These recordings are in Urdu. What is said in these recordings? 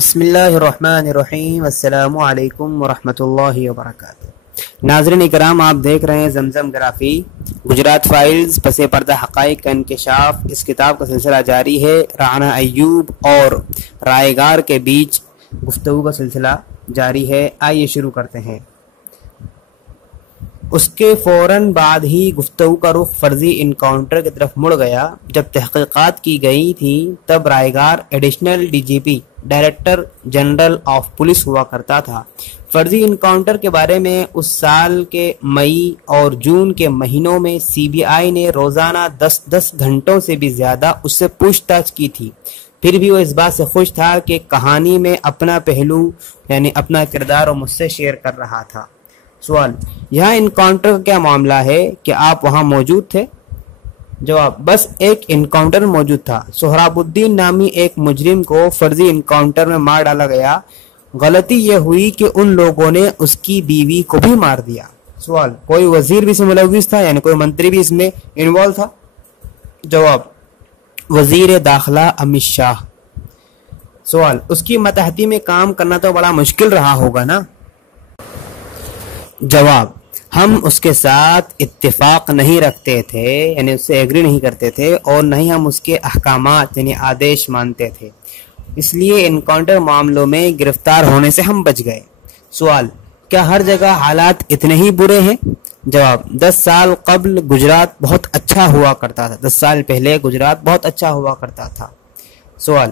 بسم اللہ الرحمن الرحیم، السلام علیکم ورحمۃ اللہ وبرکاتہ۔ ناظرین اکرام، آپ دیکھ رہے ہیں زمزم گرافی گجرات فائلز پس پردہ حقائق کا انکشاف۔ اس کتاب کا سلسلہ جاری ہے۔ رانا ایوب اور رائے گار کے بیچ گفتگو کا سلسلہ جاری ہے۔ آئیے شروع کرتے ہیں۔ اس کے فوراً بعد ہی گفتگو کا رخ فرضی انکاؤنٹر کی طرف مڑ گیا۔ جب تحقیقات کی گئی تھی تب رائے گار additional D G P, director general of police ہوا کرتا تھا۔ فرضی انکاؤنٹر کے بارے میں اس سال کے مئی اور جون کے مہینوں میں سی بی آئی نے روزانہ 10 گھنٹوں سے بھی زیادہ اس سے پوچھ تاچھ کی تھی۔ پھر بھی وہ اس بات سے خوش تھا کہ کہانی میں اپنا پہلو یعنی اپنا کردار وہ مجھ سے شیئر کر رہا تھا۔ سوال: یہاں انکاؤنٹر کا کیا معاملہ ہے؟ کہ آپ وہاں موجود تھے؟ جواب: بس ایک انکاؤنٹر موجود تھا۔ سہراب الدین نامی ایک مجرم کو فرضی انکاؤنٹر میں مار ڈالا گیا۔ غلطی یہ ہوئی کہ ان لوگوں نے اس کی بیوی کو بھی مار دیا۔ سوال: کوئی وزیر بھی اس میں ملوث تھا؟ یعنی کوئی منتری بھی اس میں انوالو تھا؟ جواب: وزیر داخلہ امت شاہ۔ سوال: اس کی ماتحتی میں کام کرنا تو بڑا مشکل رہا ہوگا نا؟ جواب: ہم اس کے ساتھ اتفاق نہیں رکھتے تھے، یعنی اس سے ایگری نہیں کرتے تھے، اور نہ ہی ہم اس کے احکامات یعنی آدیش مانتے تھے، اس لیے انکاؤنٹر معاملوں میں گرفتار ہونے سے ہم بچ گئے۔ سوال: کیا ہر جگہ حالات اتنے ہی برے ہیں؟ جواب: 10 سال قبل گجرات بہت اچھا ہوا کرتا تھا۔ 10 سال پہلے گجرات بہت اچھا ہوا کرتا تھا۔ سوال: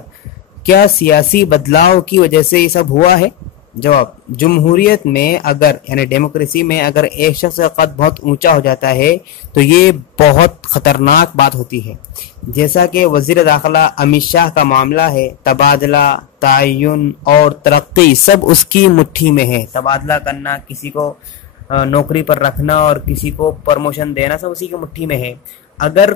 کیا سیاسی بدلاؤ کی وجہ سے یہ سب ہوا ہے؟ جواب: جمہوریت میں اگر یعنی ڈیموکریسی میں اگر ایک شخص کا قد بہت اونچا ہو جاتا ہے تو یہ بہت خطرناک بات ہوتی ہے، جیسا کہ وزیر داخلہ امت شاہ کا معاملہ ہے۔ تبادلہ، تعین اور ترقی سب اس کی مٹھی میں ہے۔ تبادلہ کرنا، کسی کو نوکری پر رکھنا اور کسی کو پروموشن دینا سب اسی کی مٹھی میں ہے۔ اگر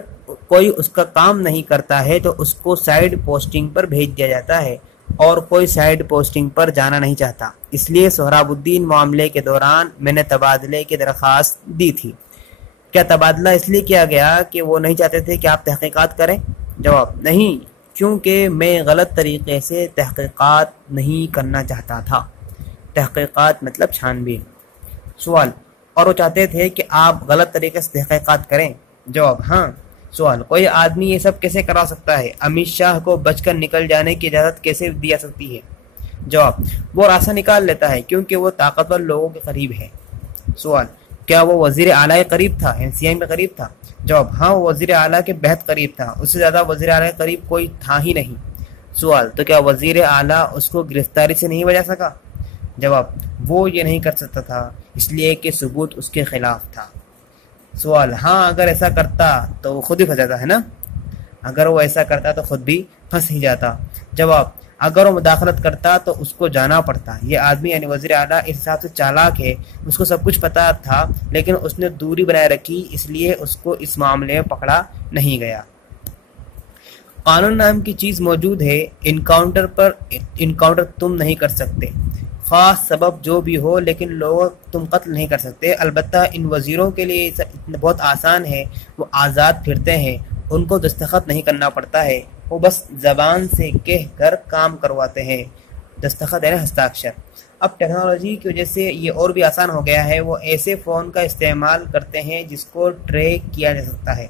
کوئی اس کا کام نہیں کرتا ہے تو اس کو سائیڈ پوسٹنگ پر بھیج دیا جاتا ہے، اور کوئی سائیڈ پوسٹنگ پر جانا نہیں چاہتا۔ اس لیے سہراب الدین معاملے کے دوران میں نے تبادلے کی درخواست دی تھی۔ کیا تبادلہ اس لیے کیا گیا کہ وہ نہیں چاہتے تھے کہ آپ تحقیقات کریں؟ جواب: نہیں، کیونکہ میں غلط طریقے سے تحقیقات نہیں کرنا چاہتا تھا۔ تحقیقات مطلب چھان بین۔ سوال: اور وہ چاہتے تھے کہ آپ غلط طریقے سے تحقیقات کریں؟ جواب: ہاں۔ سوال: کوئی آدمی یہ سب کیسے کرا سکتا ہے؟ امت شاہ کو بچ کر نکل جانے کی اجازت کیسے دی جا سکتی ہے؟ جواب: وہ راستہ نکال لیتا ہے کیونکہ وہ طاقتور لوگوں کے قریب ہے۔ سوال: کیا وہ وزیر اعلیٰ کے قریب تھا؟ سی ایم کے قریب تھا؟ جواب: ہاں، وہ وزیر اعلیٰ کے بہت قریب تھا۔ اس سے زیادہ وزیر اعلیٰ کے قریب کوئی تھا ہی نہیں۔ سوال: تو کیا وزیر اعلیٰ اس کو گرفتاری سے نہیں بچا سکا؟ جواب: وہ یہ نہیں کر سکتا تھا اس لیے کہ ثبوت اس کے خلاف تھا۔ سوال: ہاں، اگر ایسا کرتا تو وہ خود ہی پھنس جاتا ہے نا؟ اگر وہ ایسا کرتا تو خود بھی پھنس ہی جاتا۔ جواب: اگر وہ مداخلت کرتا تو اس کو جانا پڑتا۔ یہ آدمی یعنی وزیر اعلیٰ اس حساب سے چالاک ہے، اس کو سب کچھ پتا تھا لیکن اس نے دوری بنائے رکھی، اس لیے اس کو اس معاملے میں پکڑا نہیں گیا۔ قانون نام کی چیز موجود ہے۔ انکاؤنٹر تم نہیں کر سکتے، خاص سبب جو بھی ہو، لیکن لوگ تم قتل نہیں کر سکتے۔ البتہ ان وزیروں کے لیے بہت آسان ہے، وہ آزاد پھرتے ہیں، ان کو دستخط نہیں کرنا پڑتا ہے، وہ بس زبان سے کہہ کر کام کرواتے ہیں۔ دستخط یعنی ہستاکشر۔ اب ٹیکنالوجی کی وجہ سے یہ اور بھی آسان ہو گیا ہے، وہ ایسے فون کا استعمال کرتے ہیں جس کو ٹریک کیا جا سکتا ہے۔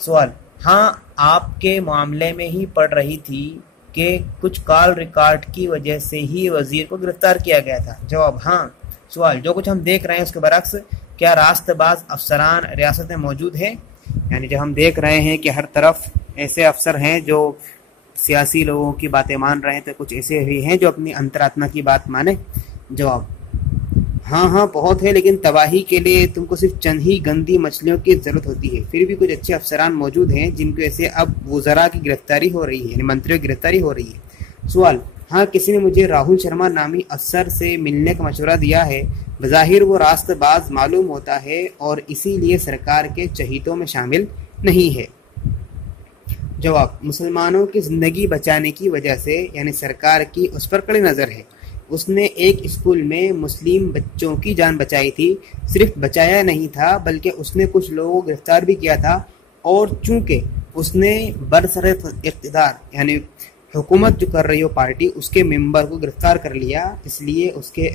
سوال: ہاں، آپ کے معاملے میں ہی پڑھ رہی تھی کہ کچھ کال ریکارڈ کی وجہ سے ہی وزیر کو گرفتار کیا گیا تھا۔ جواب: ہاں۔ سوال: جو کچھ ہم دیکھ رہے ہیں اس کے برعکس کیا راست باز افسران ریاست میں موجود ہیں؟ یعنی جو ہم دیکھ رہے ہیں کہ ہر طرف ایسے افسر ہیں جو سیاسی لوگوں کی باتیں مان رہے ہیں، تو کچھ ایسے بھی ہیں جو اپنی انترآتما کی بات مانیں؟ جواب: ہاں بہت ہے، لیکن تباہی کے لیے تم کو صرف چند ہی گندی مچھلیوں کی ضرورت ہوتی ہے۔ پھر بھی کچھ اچھے افسران موجود ہیں جن کی وجہ سے اب وزراء کی گرفتاری ہو رہی ہے، یعنی منتریوں کی گرفتاری ہو رہی ہے۔ سوال: ہاں، کسی نے مجھے راہل شرما نامی افسر سے ملنے کا مشورہ دیا ہے۔ بظاہر وہ راست باز معلوم ہوتا ہے اور اسی لیے سرکار کے چہیتوں میں شامل نہیں ہے۔ جواب: مسلمانوں کی زندگی بچانے کی وجہ سے یعنی سرکار کی اس پر کڑی نظر ہے۔ اس نے ایک اسکول میں مسلم بچوں کی جان بچائی تھی۔ صرف بچایا نہیں تھا بلکہ اس نے کچھ لوگوں کو گرفتار بھی کیا تھا، اور چونکہ اس نے برسر اقتدار یعنی حکومت جو کر رہی ہو پارٹی اس کے ممبر کو گرفتار کر لیا، اس لیے اس کے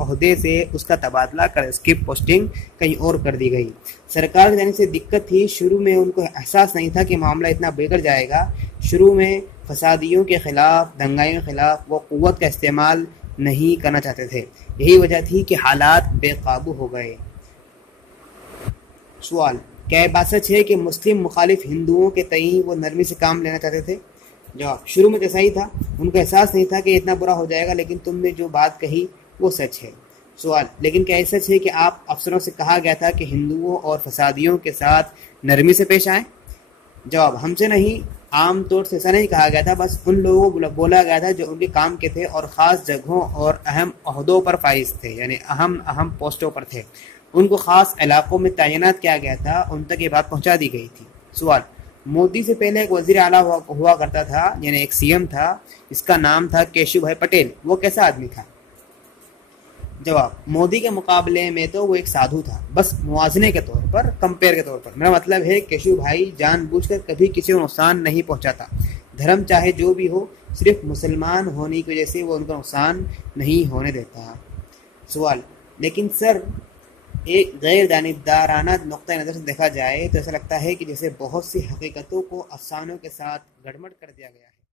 عہدے سے اس کا تبادلہ کر اس کی پوسٹنگ کہیں اور کر دی گئی۔ سرکار کی جانب سے دقت تھی، شروع میں ان کو احساس نہیں تھا کہ معاملہ اتنا بگڑ جائے گا۔ شروع میں فسادیوں کے خلاف، دنگائیوں کے خلاف وہ قوت کا استعمال نہیں کرنا چاہتے تھے، یہی وجہ تھی کہ حالات بے قابو ہو گئے۔ سوال: کیا یہ بات سچ ہے کہ مسلم مخالف ہندوؤں کے تئیں وہ نرمی سے کام لینا چاہتے تھے؟ جواب: شروع میں جیسا ہی تھا، ان کو احساس نہیں تھا کہ اتنا برا ہو جائے گا، لیکن تم نے جو بات کہی وہ سچ ہے۔ سوال: لیکن کیا یہ سچ ہے کہ آپ افسروں سے کہا گیا تھا کہ ہندوؤں اور فسادیوں کے ساتھ نرمی سے پیش آئیں؟ جواب: ہم سے نہیں، عام طور سے ایسا نہیں کہا گیا تھا، بس ان لوگوں کو بولا گیا تھا جو ان کے کام کے تھے اور خاص جگہوں اور اہم عہدوں پر فائز تھے، یعنی اہم پوسٹوں پر تھے، ان کو خاص علاقوں میں تعینات کیا گیا تھا، ان تک یہ بات پہنچا دی گئی تھی۔ سوال: مودی سے پہلے ایک وزیر اعلیٰ ہوا کرتا تھا، یعنی ایک سی ایم تھا، اس کا نام تھا کیشو بھائی پٹیل، وہ کیسا آدمی تھا؟ جواب: مودی کے مقابلے میں تو وہ ایک سادھو تھا، بس موازنے کے طور پر، کمپیئر کے طور پر۔ میرا مطلب ہے کیشو بھائی جان بوجھ کر کبھی کسی کو نقصان نہیں پہنچاتا، دھرم چاہے جو بھی ہو، صرف مسلمان ہونے کی وجہ سے وہ ان کا نقصان نہیں ہونے دیتا۔ سوال: لیکن سر، ایک غیر جانبدارانہ نقطہ نظر سے دیکھا جائے تو ایسا لگتا ہے کہ جیسے بہت سی حقیقتوں کو افسانوں کے ساتھ گڑبڑ کر دیا گیا ہے۔